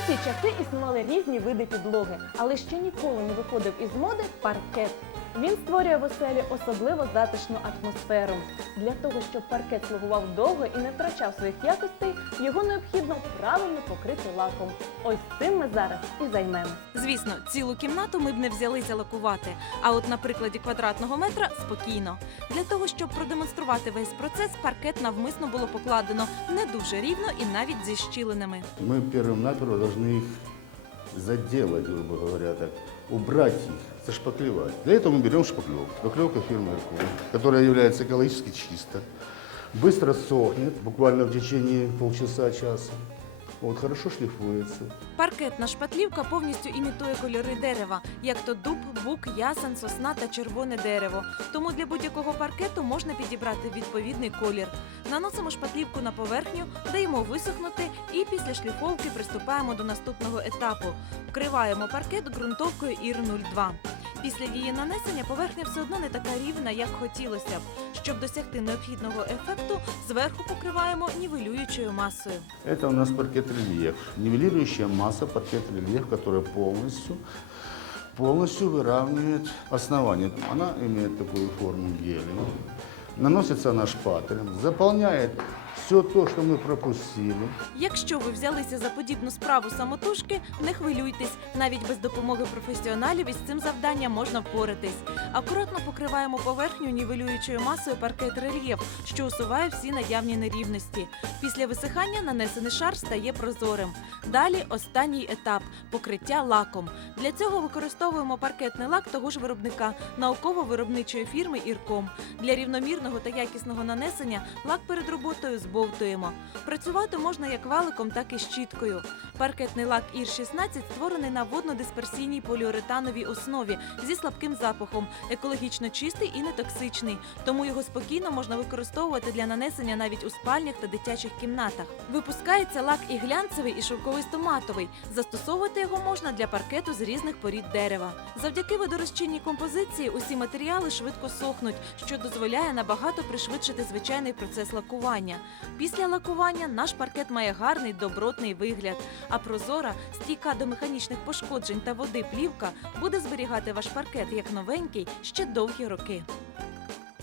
ті часи існували різні види підлоги, але ще ніколи не виходив із моди паркет. Він створює в оселі особливо затишну атмосферу. Для того, щоб паркет слугував довго і не втрачав своїх якостей, його необхідно правильно покрити лаком. Ось цим ми зараз і займемо. Звісно, цілу кімнату ми б не взялися лакувати. А от на прикладі квадратного метра спокійно. Для того, щоб продемонструвати весь процес, паркет навмисно було покладено не дуже рівно і навіть зі щілинами. Мы первым-наперво должны их заделать, грубо говоря, так, убрать их, зашпаклевать. Для этого мы берем шпаклевку. Шпаклевка фирмы «Эркулес», которая является экологически чисто, быстро сохнет, буквально в течение полчаса-часа. Вот, хорошо шлифуется. Паркетна шпатлівка повністю імітує кольори дерева, як то дуб, бук, ясен, сосна та червоне дерево. Тому для будь-якого паркету можна підібрати відповідний колір. Наносимо шпатлівку на поверхню, даємо висохнути і після шліфовки приступаємо до наступного етапу. Вкриваємо паркет ґрунтовкою ір 02. Після її нанесення поверхня все одно не така рівна, як хотілося б. Щоб досягти необхідного ефекту, зверху покриваємо нівелюючою масою. Це у нас паркет рельєф. Нівелююча маса, паркет рельєф, яка повністю полностью выравнивает основание. Она имеет такую форму геля. Наносится она шпателем, заполняет все то, что мы пропустили. Якщо ви взялися за подібну справу самотужки, не хвилюйтесь. Навіть без допомоги професіоналів із цим завданням можна впоратись. Акуратно покриваємо поверхню нівелюючою масою паркет рельєф, що усуває всі наявні нерівності. Після висихання нанесений шар стає прозорим. Далі останній етап покриття лаком. Для цього використовуємо паркетний лак того ж виробника науково-виробничої фірми Ірком. Для рівномірного та якісного нанесення лак перед роботою збовтуємо. Працювати можна як валиком, так і щіткою. Паркетний лак Ір 16 створений на воднодисперсійній поліуретановій основі зі слабким запахом, екологічно чистий і нетоксичний, тому його спокійно можна використовувати для нанесення навіть у спальнях та дитячих кімнатах. Випускається лак і глянцевий, і шовковисто-матовий. Застосовувати його можна для паркету з різних порід дерева. Завдяки водорозчинній композиції усі матеріали швидко сохнуть, що дозволяє набагато пришвидшити звичайний процес лакування. Після лакування наш паркет має гарний добротний вигляд, а прозора, стійка до механічних пошкоджень та води плівка буде зберігати ваш паркет як новенький ще довгі роки.